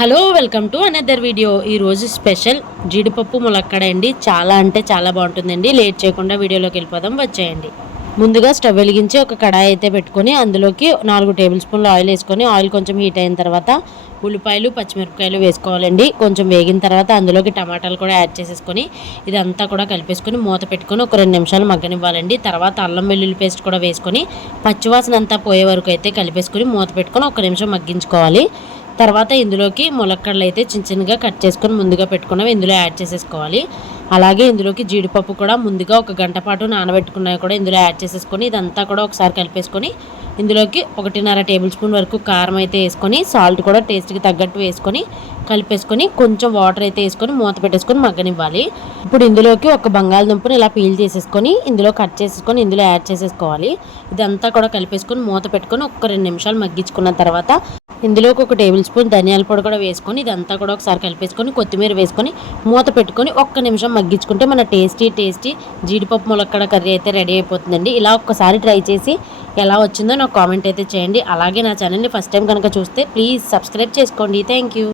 Hello welcome to another video ఈరోజు special జీడిపప్పు ములక్కడ అండి. చాలా అంటే చాలా బాగుంటుందండి. లేట్ చేయకుండా వీడియోలోకి వెళ్ళిపోదాం. వచ్చేయండి. ముందుగా స్టవ్ వెలిగించి ఒక కడాయి అయితే పెట్టుకొని అందులోకి నాలుగు టేబుల్ స్పూన్లు ఆయిల్ వేసుకొని ఆయిల్ కొంచెం హీట్ అయిన తర్వాత ఉల్లిపాయలు పచ్చిమిరపకాయలు వేసుకోవాలండి. కొంచెం వేగిన తర్వాత అందులోకి టమాటాలు కూడా యాడ్ చేసేసుకొని ఇదంతా కూడా కలిపేసుకొని మూత పెట్టుకొని ఒక రెండు నిమిషాలు మగ్గనివ్వాలండి. తర్వాత అల్లం వెల్లుల్లి పేస్ట్ కూడా వేసుకొని పచ్చివాసన అంతా పోయే వరకు అయితే కలిపేసుకొని మూత పెట్టుకొని ఒక నిమిషం మగ్గించుకోవాలి. తర్వాత ఇందులోకి ములక్కడలు అయితే చిన్న చిన్నగా కట్ చేసుకొని ముందుగా పెట్టుకున్నవి ఇందులో యాడ్ చేసేసుకోవాలి. అలాగే ఇందులోకి జీడిపప్పు కూడా ముందుగా ఒక గంట పాటు నానబెట్టుకున్నవి కూడా ఇందులో యాడ్ చేసేసుకొని ఇదంతా కూడా ఒకసారి కలిపేసుకొని ఇందులోకి ఒకటిన్నర టేబుల్ స్పూన్ వరకు కారం అయితే వేసుకొని సాల్ట్ కూడా టేస్ట్కి తగ్గట్టు వేసుకొని కలిపేసుకొని కొంచెం వాటర్ అయితే వేసుకొని మూత పెట్టేసుకొని మగ్గనివ్వాలి. ఇప్పుడు ఇందులోకి ఒక బంగాళదుంపని ఇలా పీల్ చేసేసుకొని ఇందులో కట్ చేసేసుకొని ఇందులో యాడ్ చేసేసుకోవాలి. ఇదంతా కూడా కలిపేసుకొని మూత పెట్టుకొని ఒక రెండు నిమిషాలు మగ్గించుకున్న తర్వాత ఇందులోకి ఒక టేబుల్ స్పూన్ ధనియాల పొడి కూడా వేసుకొని ఇదంతా కూడా ఒకసారి కలిపేసుకొని కొత్తిమీర వేసుకొని మూత పెట్టుకొని ఒక్క నిమిషం మగ్గించుకుంటే మన టేస్టీ టేస్టీ జీడిపప్పు ములక్కడ కర్రీ అయితే రెడీ అయిపోతుందండి. ఇలా ఒక్కసారి ట్రై చేసి ఎలా వచ్చిందో నాకు కామెంట్ అయితే చేయండి. అలాగే నా ఛానల్ని ఫస్ట్ టైం కనుక చూస్తే ప్లీజ్ సబ్స్క్రైబ్ చేసుకోండి. Thank you